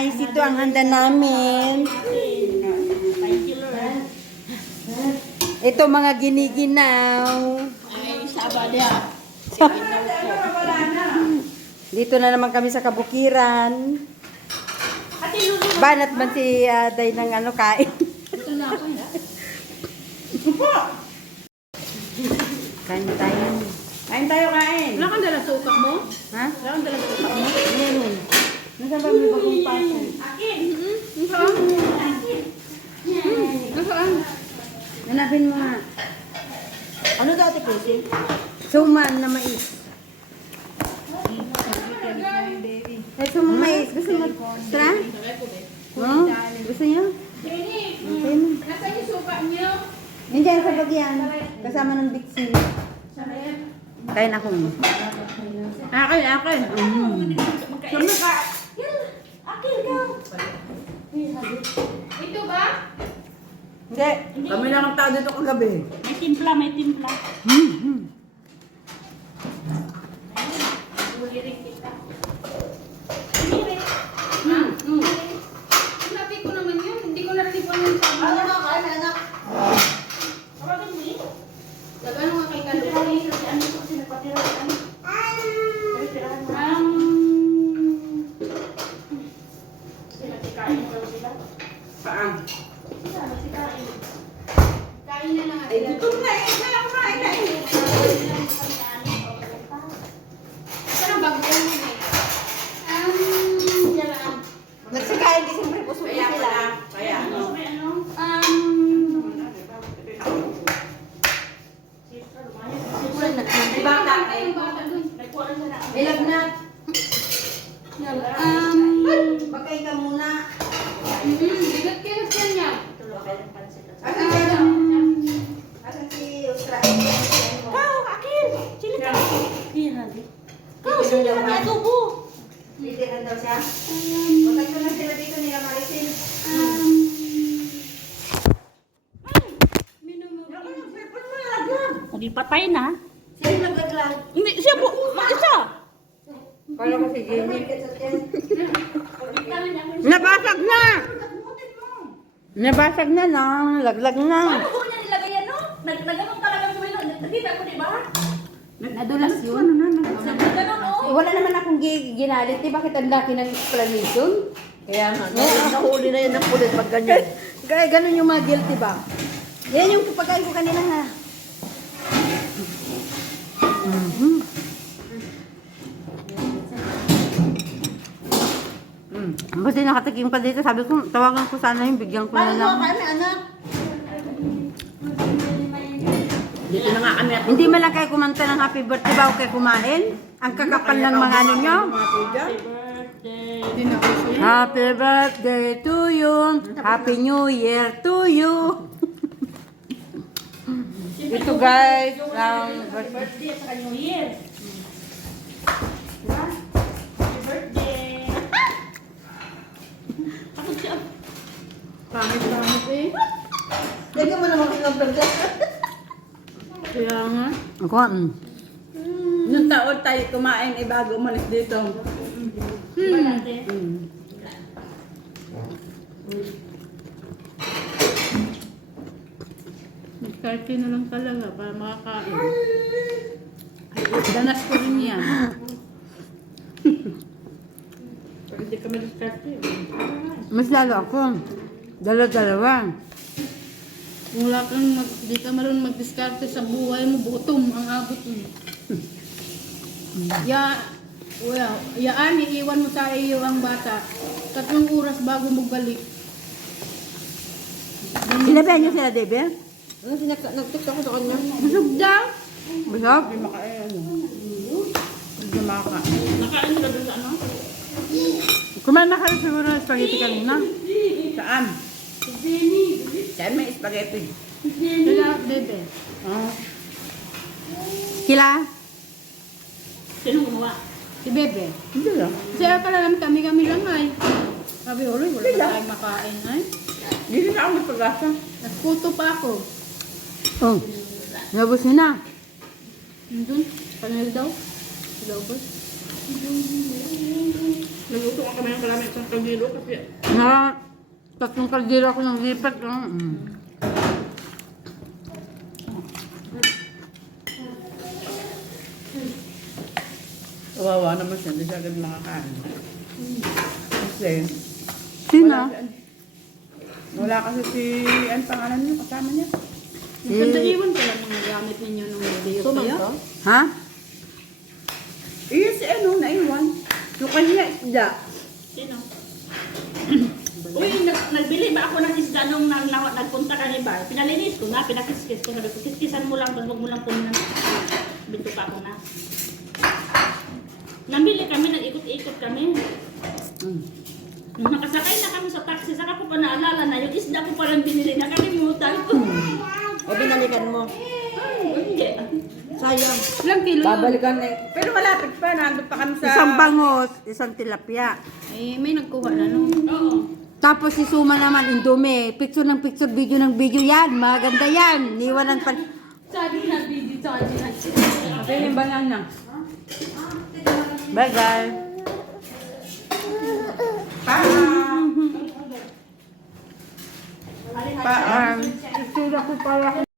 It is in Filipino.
guys, ito ang handa namin. Ito mga giniginaw. Ay, sabada. Dito na naman kami sa kabukiran. Banat man si Day ng ano kain. Ito na ako. Kain tayo. Kain tayo, kain. Wala kang dala suka mo? Ha? Wala kang dala suka mo? Meron. Nasaan ba may bagong pasan? Nasaan? Hanapin mo nga. Ano dati, Casey? Suman na mais. Ay, suman mais. Gusto mo? Tra? Oh, gusto niyo? Okay mo. Nasaan yung suka niyo? Nandiyan sa bagyan. Kasama ng Dixie. Kain ako mo. Akin, akin. Kami ka. Ito ba? Hindi. Kami lang ang tao dito kagabi. May timpla, may timpla. Ulirin kita. Sinabi ko naman yun. Hindi ko narinig ko yung sabi niya. Ano kain, anak? Tawagin mo eh. Lagano nga kay Kalupay. Ano ko sinapatira? Sinatikain daw sila. Saan? Kain na lang. Ay, gutom na eh. Kaya kumain na eh. Saan ang bago ko yun eh? Diyan lang. Nagsikain din siyempre po Kaya pala. Kaya ano? May ano? Bata eh. May lagnat. Bakay ka muna. Bigat-bigat yan niya. Asan si ano? Asan si Australia? Kau, akin. Sila ka. Kau, sila ka niya tubo. Titiran daw siya? Matag ko na sila dito nila Marisin. Hindi patay na. Siya yung naglaglag. Hindi, siya po. Mag-isa. Kala ko si Jenny. Nabasag na! Nabasag na, no? Laglag na. Ano ko niya nilagay yan, no? Nagano'n talaga mo yun. Nakita ko, di ba? Nadulas yun. Nagano'n, oh. Wala naman akong ginalit. Eh, bakit ang laki ng explanation? Kaya nga, nahuli na yun ng pulit pag ganyan. Kaya ganun yung mga guilty ba? Yan yung pagkain ko kanina ha. Buti nakatikim pa dito. Sabi ko, tawagan ko sana yung bigyan ko na lang. anak? Dito na nga kami at Hindi man lang kayo kumanta ng happy birthday ba o kayo kumain? Ang kakapal ng mga ano nyo. Happy birthday to you. Happy New Year to you. Ito guys, Birthday sa New Year. Happy birthday. Ako siya. Pangit eh. Lagyan mo naman ng burger. Kaya nga. ako, Nung taon tayo kumain, eh bago umalis dito. Nagkarte na lang talaga para makakain. Danas ko rin yan. Pero hindi kami nagkarte. mas lalo ako. Dalawa-dalawa. Kung wala kang di ka marunong mag-diskarte sa buhay mo, butom ang abot mo. Yaan, iiwan mo sa iyo ang bata. 3 oras bago magbalik. Sinabihan niyo sila, Debe? Ano, nag-text ako sa kanya. Busog daw. Busog? Hindi makain, ano. Hindi makain. Nakain sila doon sa ano? Kumain na kayo siguro ng spaghetti kanina. Saan? Si Jenny. Saan may spaghetti? Sila, bebe. Oh. Kila? Sino gumawa? Si Bebe. Hindi lang. Kasi akala namin kami lang ay. Sabi, uloy, wala ba tayong makain ay? Hindi na ako magpagasa. Nagputo pa ako. Oh, nabos niyo na. Nandun, panel daw. Daw ba? Naluto ka kami ng kalamit sa kaldero kasi Na, tatlong kaldero ako ng lipat. Kawawa naman siya, hindi siya agad makakain. Kasi, Sino? wala kasi si, ano pangalan niya, kasama niya? Ganda iwan ko lang mga gamit ninyo nung video kayo. Ha? Iya si ano, naiwan. Yung kanya isda. Sino? Uy, nagbili ba ako ng isda nung nagpunta ka ni Bar? Pinalinis ko na, pinakiskis ko. Sabi ko, kiskisan mo lang, huwag mo lang punan. Binto pa ako na. Nambili kami, nag-ikot-ikot kami. Nung nakasakay na kami sa taxi, saka ko pa naalala na yung isda ko parang binili, nakalimutan ko. O binalikan mo. Hindi. Sayang. Ilang kilo? Babalikan na pero malapit pa, nandun pa kami sa... Isang bangos, isang tilapia. Eh, may nagkuha na no. Oo. Tapos si Suma naman, Indomie. Picture ng picture, video ng video yan. Maganda yan. Niwanan pa. Sabi na video, sabi na. Kasi yung banana. Bye guys. Paa. Isura ko pala.